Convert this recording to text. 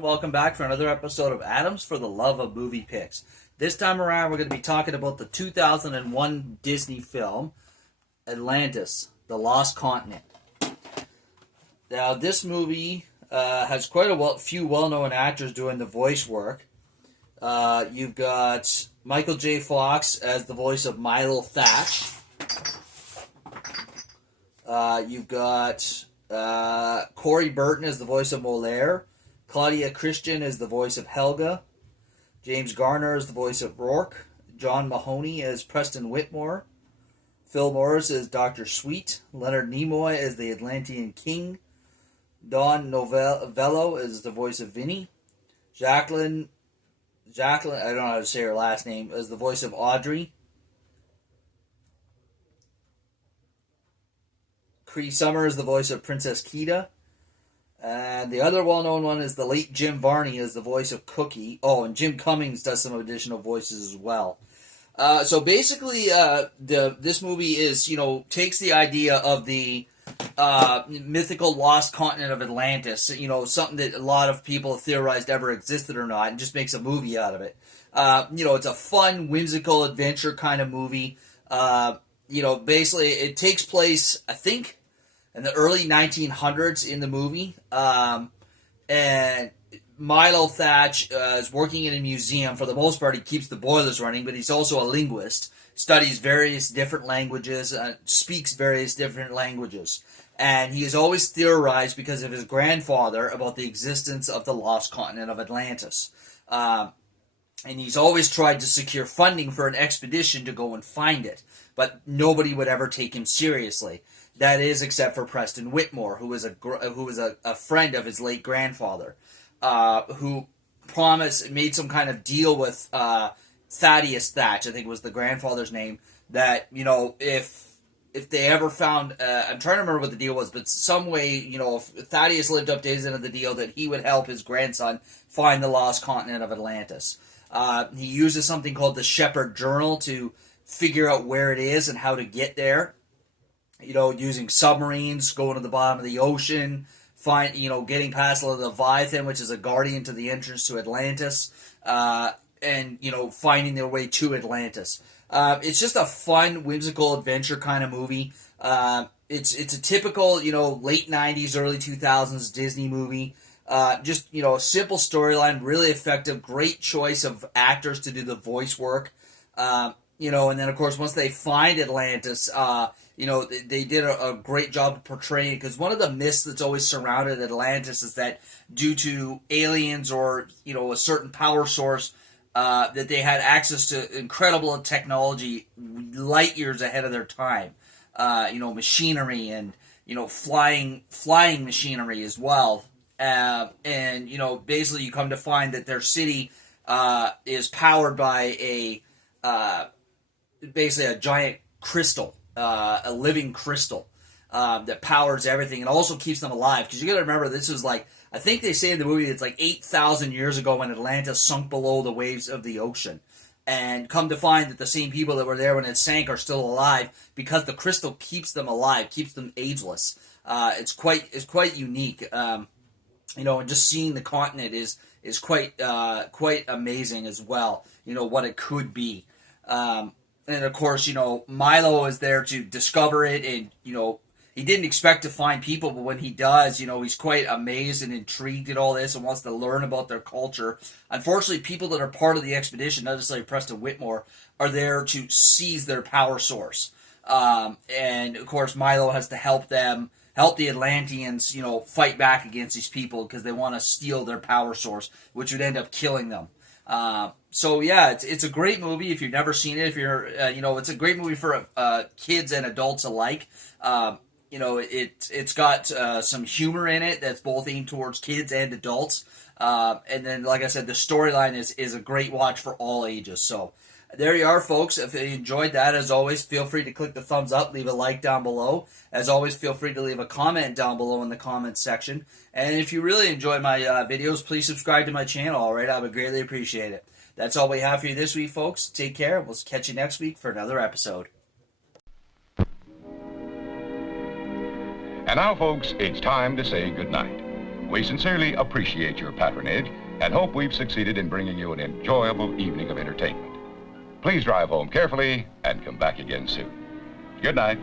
Welcome back for another episode of Adams for the Love of Movie Picks. This time around, we're going to be talking about the 2001 Disney film, Atlantis, The Lost Continent. Now, this movie has quite a few well-known actors doing the voice work. You've got Michael J. Fox as the voice of Milo Thatch. You've got Corey Burton as the voice of Molaire. Claudia Christian is the voice of Helga. James Garner is the voice of Rourke. John Mahoney as Preston Whitmore. Phil Morris as Dr. Sweet. Leonard Nimoy as the Atlantean King. Dawn Novello is the voice of Vinny. Jacqueline, I don't know how to say her last name, as the voice of Audrey. Cree Summer is the voice of Princess Kida. And the other well-known one is the late Jim Varney as the voice of Cookie. Oh, and Jim Cummings does some additional voices as well. So basically, this movie is, takes the idea of the mythical lost continent of Atlantis, something that a lot of people have theorized ever existed or not, and just makes a movie out of it. It's a fun, whimsical adventure kind of movie. Basically, it takes place, I think, in the early 1900s in the movie. And Milo Thatch is working in a museum. For the most part, he keeps the boilers running, but he's also a linguist, studies various different languages, speaks various different languages. And he has always theorized, because of his grandfather, about the existence of the lost continent of Atlantis. And he's always tried to secure funding for an expedition to go and find it. But nobody would ever take him seriously. That is, except for Preston Whitmore, who was a friend of his late grandfather, who made some kind of deal with Thaddeus Thatch, I think was the grandfather's name, that, if they ever found, I'm trying to remember what the deal was, but some way, if Thaddeus lived up to his end of the deal, that he would help his grandson find the lost continent of Atlantis. He uses something called the Shepherd Journal to figure out where it is and how to get there. Using submarines, going to the bottom of the ocean, getting past the Leviathan, which is a guardian to the entrance to Atlantis, and, finding their way to Atlantis. It's just a fun, whimsical adventure kind of movie. It's a typical, late 90s, early 2000s Disney movie. Just, a simple storyline, really effective, great choice of actors to do the voice work. And then, of course, once they find Atlantis, they did a great job of portraying it, because one of the myths that's always surrounded Atlantis is that due to aliens or, a certain power source, that they had access to incredible technology light years ahead of their time. Machinery and, flying machinery as well. Basically you come to find that their city is powered by basically a giant crystal, a living crystal that powers everything and also keeps them alive. Because you got to remember, this was I think they say in the movie it's 8,000 years ago when Atlantis sunk below the waves of the ocean. And come to find that the same people that were there when it sank are still alive because the crystal keeps them alive, keeps them ageless. It's quite unique. And just seeing the continent is quite amazing as well. What it could be. And of course, Milo is there to discover it, and, he didn't expect to find people, but when he does, he's quite amazed and intrigued at all this and wants to learn about their culture. Unfortunately, people that are part of the expedition, not necessarily Preston Whitmore, are there to seize their power source. And of course, Milo has to help the Atlanteans, fight back against these people because they want to steal their power source, which would end up killing them. So yeah, it's a great movie if you've never seen it. If you're, it's a great movie for kids and adults alike. It's got some humor in it that's both aimed towards kids and adults. And then, like I said, the storyline is a great watch for all ages. So there you are, folks. If you enjoyed that, as always, feel free to click the thumbs up, leave a like down below. As always, feel free to leave a comment down below in the comments section. And if you really enjoy my videos, please subscribe to my channel, all right? I would greatly appreciate it. That's all we have for you this week, folks. Take care. We'll catch you next week for another episode. And now, folks, it's time to say goodnight. We sincerely appreciate your patronage and hope we've succeeded in bringing you an enjoyable evening of entertainment. Please drive home carefully and come back again soon. Good night.